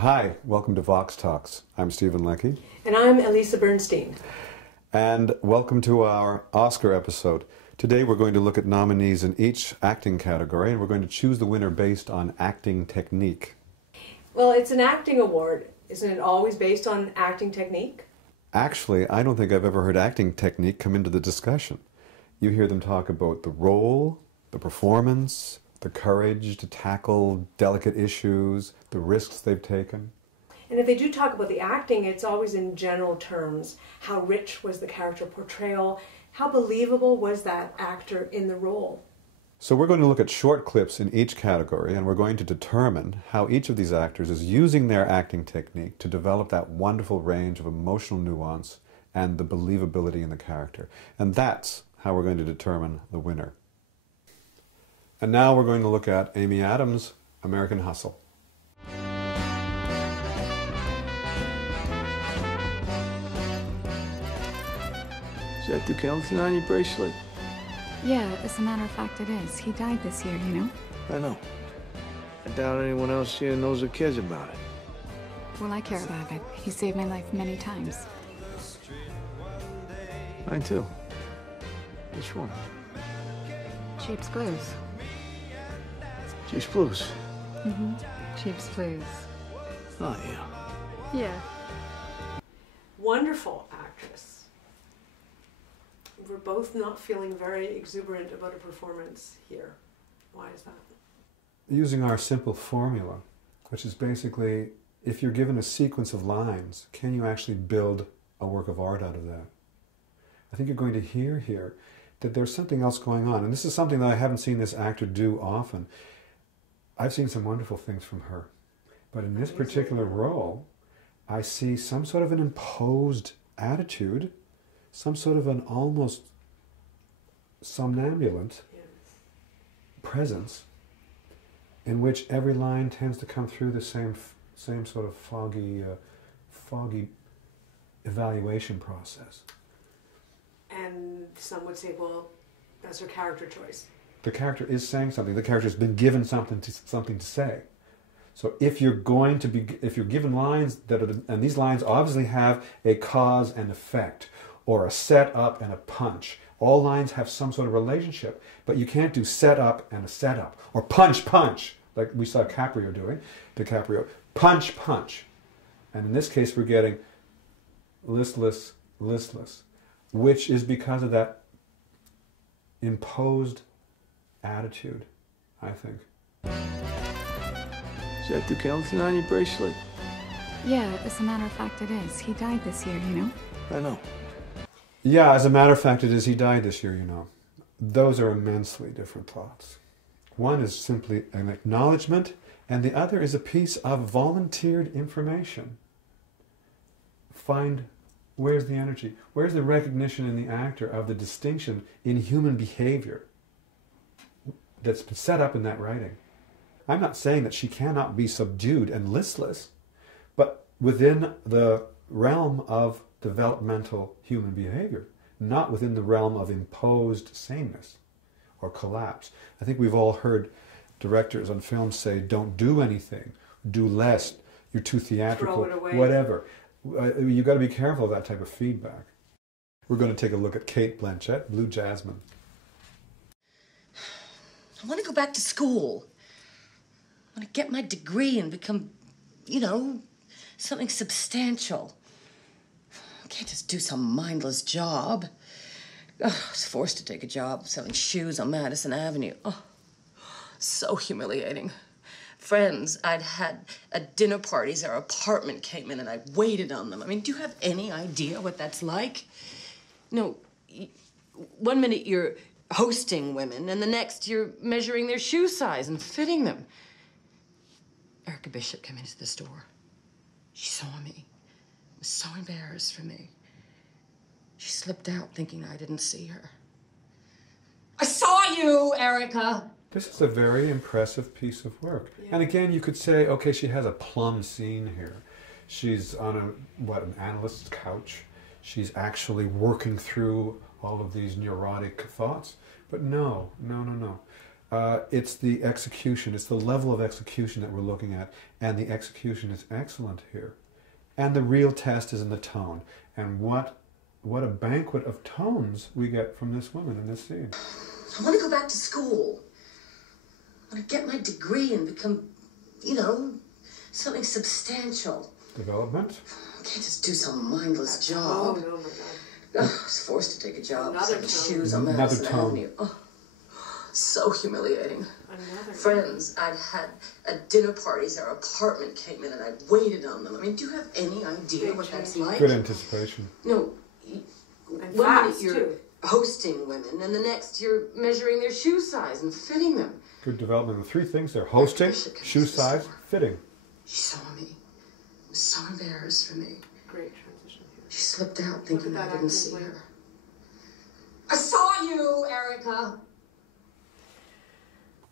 Hi, welcome to Vox Talks. I'm Stephen Lecky. And I'm Elissa Bernstein. And welcome to our Oscar episode. Today we're going to look at nominees in each acting category, and we're going to choose the winner based on acting technique. Well, it's an acting award. Isn't it always based on acting technique? Actually, I don't think I've ever heard acting technique come into the discussion. You hear them talk about the role, the performance, the courage to tackle delicate issues, the risks they've taken. And if they do talk about the acting, it's always in general terms. How rich was the character portrayal? How believable was that actor in the role? So we're going to look at short clips in each category, and we're going to determine how each of these actors is using their acting technique to develop that wonderful range of emotional nuance and the believability in the character. And that's how we're going to determine the winner. And now we're going to look at Amy Adams' American Hustle. Is that Duke Ellington on your bracelet? Yeah, as a matter of fact, it is. He died this year, you know? I know. I doubt anyone else here knows or cares about it. Well, I care about it. He saved my life many times. Mine too. Which one? Cheap's Blues. Jeep's Blues. Mm-hmm. Cheap's Blues. Oh, yeah. Yeah. Wonderful actress. We're both not feeling very exuberant about a performance here. Why is that? Using our simple formula, which is basically, if you're given a sequence of lines, can you actually build a work of art out of that? I think you're going to hear here that there's something else going on. And this is something that I haven't seen this actor do often. I've seen some wonderful things from her. But in this particular role, I see some sort of an imposed attitude, some sort of an almost somnambulant presence, in which every line tends to come through the same sort of foggy evaluation process. And some would say, well, that's her character choice. The character is saying something. The character's been given something to say. So if you're given lines and these lines obviously have a cause and effect, or a set up and a punch. All lines have some sort of relationship, but you can't do set up and a setup, or punch, like we saw DiCaprio, punch. And in this case, we're getting listless, which is because of that imposed attitude, I think. Is that Duke Ellington on your bracelet? Yeah, as a matter of fact, it is. He died this year, you know? I know. Yeah, as a matter of fact, it is. He died this year, you know. Those are immensely different thoughts. One is simply an acknowledgement, and the other is a piece of volunteered information. Find where's the energy, where's the recognition in the actor of the distinction in human behavior that's been set up in that writing. I'm not saying that she cannot be subdued and listless, but within the realm of developmental human behavior, not within the realm of imposed sameness or collapse. I think we've all heard directors on film say, don't do anything, do less, you're too theatrical, throw it away. Whatever. You've got to be careful of that type of feedback. We're going to take a look at Kate Blanchett, Blue Jasmine. I want to go back to school. I want to get my degree and become, something substantial. I can't just do some mindless job. I was forced to take a job selling shoes on Madison Avenue. Oh, so humiliating. Friends I'd had at dinner parties, their apartment came in and I waited on them. I mean, do you have any idea what that's like? No, 1 minute you're hosting women and the next you're measuring their shoe size and fitting them. Erica Bishop came into the store. She saw me. Was so embarrassed for me. She slipped out thinking I didn't see her. I saw you, Erica! This is a very impressive piece of work. Yeah. And again, you could say, okay, she has a plum scene here. She's on an analyst's couch. She's actually working through all of these neurotic thoughts. But no. It's the execution, it's the level of execution that we're looking at, and the execution is excellent here. And the real test is in the tone. And what a banquet of tones we get from this woman in this scene. I want to go back to school. I want to get my degree and become, you know, something substantial. Development. I can't just do some mindless job. Oh, no, my God. I was forced to take a job. Another selling tone. shoes on Another Madison tone. Avenue. Oh, so humiliating. Another Friends I'd had at dinner parties, our apartment came in and I waited on them. I mean, do you have any idea Big what that's change. like? Good anticipation. No. And One minute fast, you're too. hosting women, and the next you're measuring their shoe size and fitting them. Good development. The three things there: hosting, shoe size, fitting. She saw me. Was so embarrassed for me. Great transition here. She slipped out thinking Look at I that didn't acting see later. her. I saw you, Erica.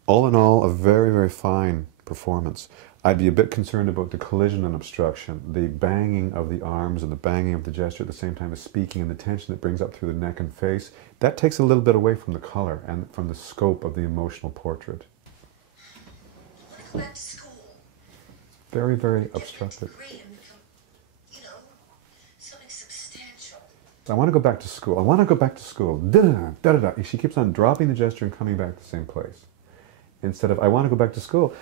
All in all, a very, very fine performance. I'd be a bit concerned about the collision and obstruction, the banging of the arms and the banging of the gesture at the same time as speaking, and the tension that brings up through the neck and face. That takes a little bit away from the color and from the scope of the emotional portrait. Go back to school. Very, very obstructive. You know, something substantial. I want to go back to school. I want to go back to school. Da-da-da, da-da-da. She keeps on dropping the gesture and coming back to the same place. Instead of, I want to go back to school.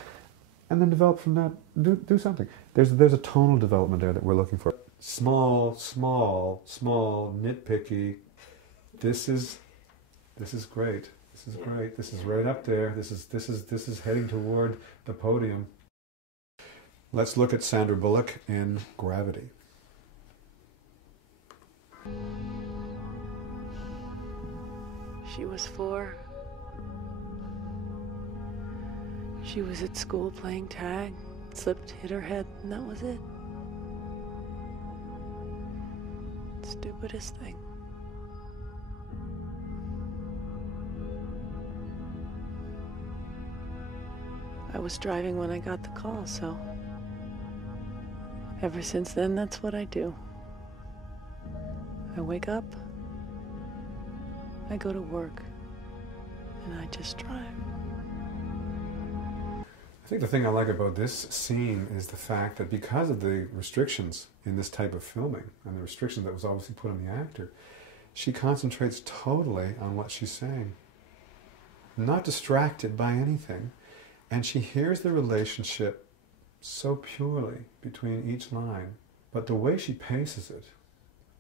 And then develop from that, do something. There's a tonal development there that we're looking for. Small, small, small, nitpicky. This is great. This is great. This is right up there. This is heading toward the podium. Let's look at Sandra Bullock in Gravity. She was 4. She was at school playing tag, slipped, hit her head, and that was it. Stupidest thing. I was driving when I got the call, so ever since then, that's what I do. I wake up, I go to work, and I just drive. I think the thing I like about this scene is the fact that because of the restrictions in this type of filming and the restriction that was obviously put on the actor, she concentrates totally on what she's saying, not distracted by anything, and she hears the relationship so purely between each line, but the way she paces it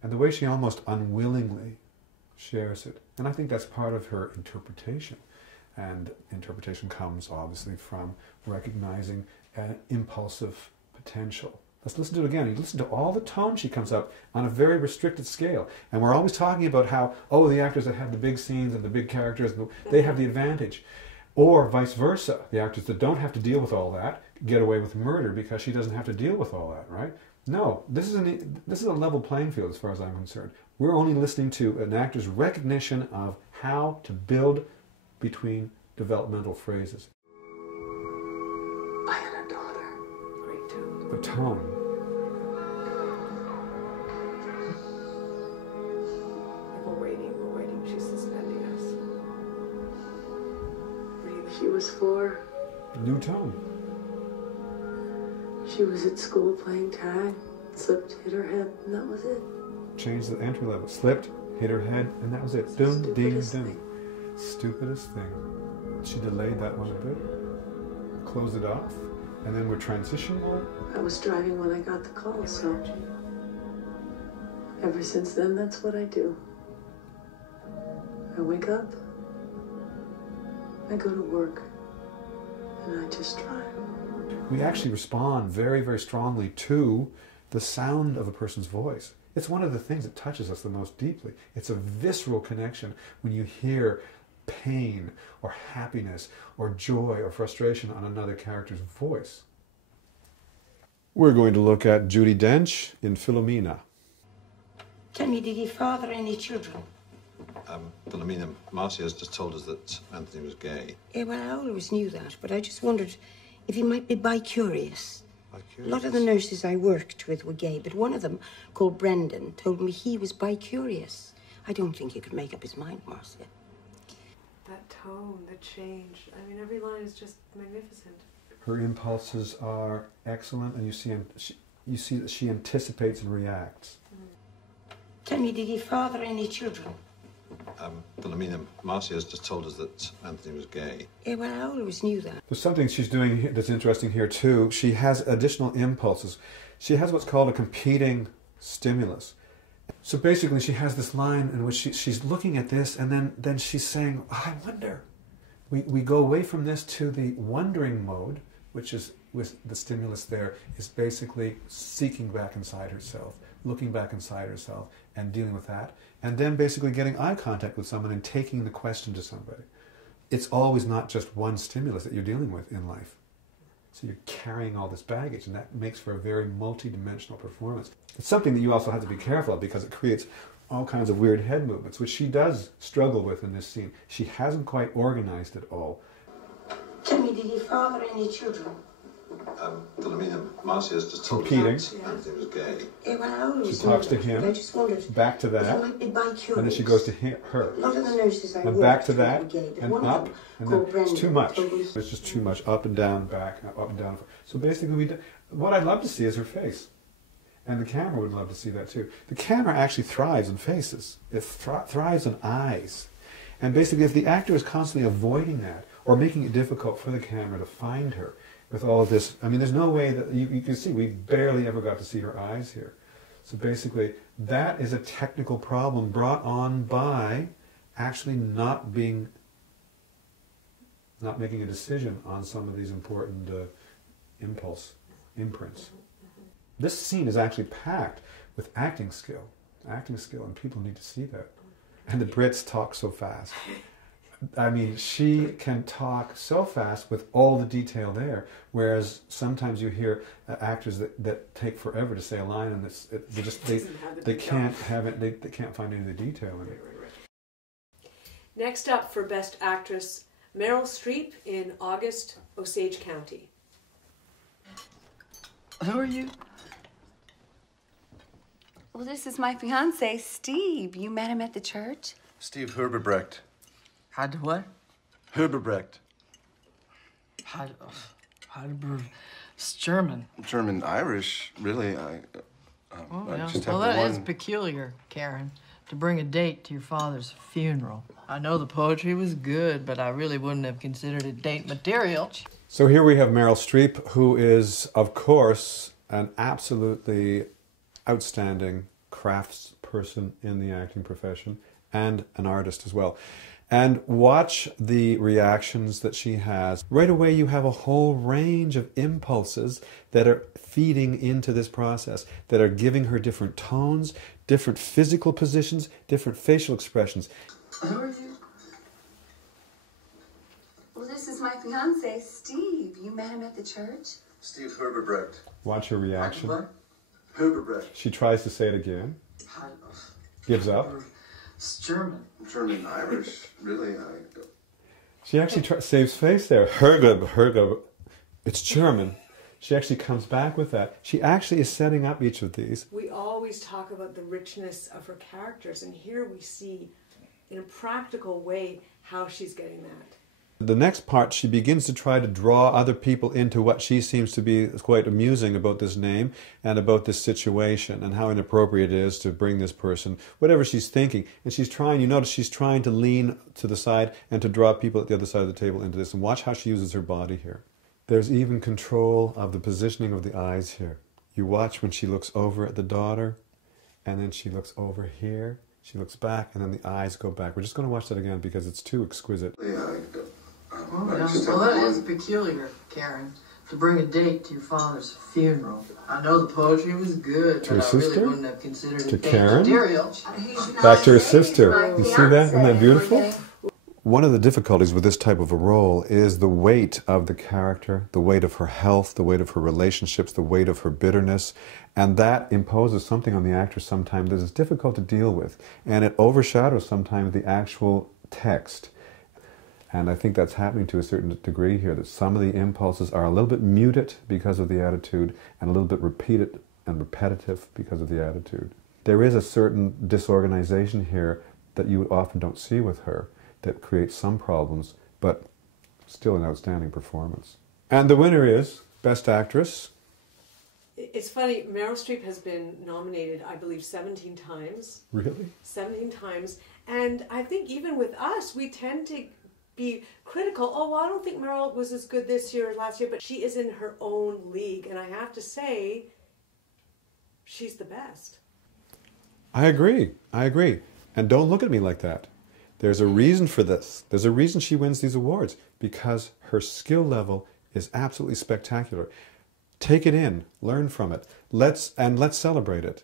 and the way she almost unwillingly shares it, and I think that's part of her interpretation. And interpretation comes obviously from recognizing an impulsive potential. Let's listen to it again. You listen to all the tone she comes up on a very restricted scale. And we're always talking about how, oh, the actors that have the big scenes and the big characters, they have the advantage. Or vice versa. The actors that don't have to deal with all that get away with murder because she doesn't have to deal with all that, right? No, this is a level playing field as far as I'm concerned. We're only listening to an actor's recognition of how to build between developmental phrases. I had a daughter. Great tone. The tone. We're waiting. She's suspending us. Breathing. She was 4. New tone. She was at school playing tag, slipped, hit her head, and that was it. Change the entry level. Slipped, hit her head, and that was it. Doom, ding, Stupidest doom. thing. Stupidest thing. She delayed that one a bit, closed it off, and then we're transitional. I was driving when I got the call, so ever since then, that's what I do. I wake up, I go to work, and I just drive. We actually respond very, very strongly to the sound of a person's voice. It's one of the things that touches us the most deeply. It's a visceral connection when you hear pain or happiness or joy or frustration on another character's voice. We're going to look at Judi Dench in Philomena. Tell me, did your father any children? Philomena, Marcia has just told us that Anthony was gay. Yeah, well, I always knew that, but I just wondered if he might be bi-curious. A lot of the nurses I worked with were gay, but one of them, called Brendan, told me he was bi-curious. I don't think he could make up his mind, Marcia. That tone, the change. I mean, every line is just magnificent. Her impulses are excellent, and you see that she anticipates and reacts. Tell me, did he father any children? Well, I mean, Marcia has just told us that Anthony was gay. Yeah, well, I always knew that. There's something she's doing that's interesting here, too. She has additional impulses. She has what's called a competing stimulus. So basically, she has this line in which she's looking at this, and then she's saying, oh, I wonder. We go away from this to the wondering mode, which is with the stimulus there, is basically seeking back inside herself, looking back inside herself, and dealing with that. And then basically getting eye contact with someone and taking the question to somebody. It's always not just one stimulus that you're dealing with in life. So you're carrying all this baggage, and that makes for a very multi-dimensional performance. It's something that you also have to be careful of because it creates all kinds of weird head movements, which she does struggle with in this scene. She hasn't quite organized it all. Tell me, did he father any children? Well, I mean, Marcia has just told Competing. us that Anthony was gay. Yeah, well, I always She talks knew to that, him, but I just wondered back to if that, he might be bi-curious. and then she goes to her. A lot of the nurses I And worked back to with that, were gay, but and one of up, them, and called then Brenda, it's too much. told me- It's just too much. Up and down, back, up and down. So basically, what I'd love to see is her face. And the camera would love to see that too. The camera actually thrives in faces. It thrives in eyes. And basically, if the actor is constantly avoiding that, or making it difficult for the camera to find her, with all of this, I mean, there's no way that, you can see, we barely ever got to see her eyes here. So basically, that is a technical problem brought on by actually not making a decision on some of these important imprints. This scene is actually packed with acting skill, and people need to see that. And the Brits talk so fast. I mean, she can talk so fast with all the detail there, whereas sometimes you hear actors that take forever to say a line, and they can't have it. They can't find any of the detail in it. Next up for Best Actress, Meryl Streep in August, Osage County. Who are you? Well, this is my fiancé, Steve. You met him at the church? Steve Herbebrecht. Had to what? Herbebrecht. Heidelberg. It's German. German Irish, really. I Yeah. just have Well, the that one. is peculiar, Karen, to bring a date to your father's funeral. I know the poetry was good, but I really wouldn't have considered it date material. So here we have Meryl Streep, who is, of course, an absolutely outstanding craftsperson in the acting profession and an artist as well. And watch the reactions that she has. Right away you have a whole range of impulses that are feeding into this process, that are giving her different tones, different physical positions, different facial expressions. Who are you? Well, this is my fiancé, Steve. You met him at the church? Steve Herbebrecht. Watch her reaction. What? Herbebrecht. She tries to say it again, gives up. It's German. German Irish, really. She actually saves face there. Hergeb. It's German. She actually comes back with that. She actually is setting up each of these. We always talk about the richness of her characters, and here we see, in a practical way, how she's getting that. The next part, she begins to try to draw other people into what she seems to be quite amusing about this name and about this situation and how inappropriate it is to bring this person, whatever she's thinking. And she's trying, you notice she's trying to lean to the side and to draw people at the other side of the table into this. And watch how she uses her body here. There's even control of the positioning of the eyes here. You watch when she looks over at the daughter, and then she looks over here. She looks back, and then the eyes go back. We're just going to watch that again because it's too exquisite. Well, that is peculiar, Karen, to bring a date to your father's funeral. I know the poetry was good, To her but I really sister? wouldn't have considered To it date Karen? material. Back to her sister. You see that? Isn't that beautiful? One of the difficulties with this type of a role is the weight of the character, the weight of her health, the weight of her relationships, the weight of her bitterness, and that imposes something on the actor sometimes that is difficult to deal with, and it overshadows sometimes the actual text. And I think that's happening to a certain degree here, that some of the impulses are a little bit muted because of the attitude and a little bit repeated and repetitive because of the attitude. There is a certain disorganization here that you often don't see with her, that creates some problems, but still an outstanding performance. And the winner is Best Actress. It's funny, Meryl Streep has been nominated, I believe, 17 times. Really? 17 times. And I think even with us, we tend to be critical. Oh, well, I don't think Meryl was as good this year as last year, but she is in her own league. And I have to say, she's the best. I agree. And don't look at me like that. There's a reason for this. There's a reason she wins these awards, because her skill level is absolutely spectacular. Take it in, learn from it, let's celebrate it.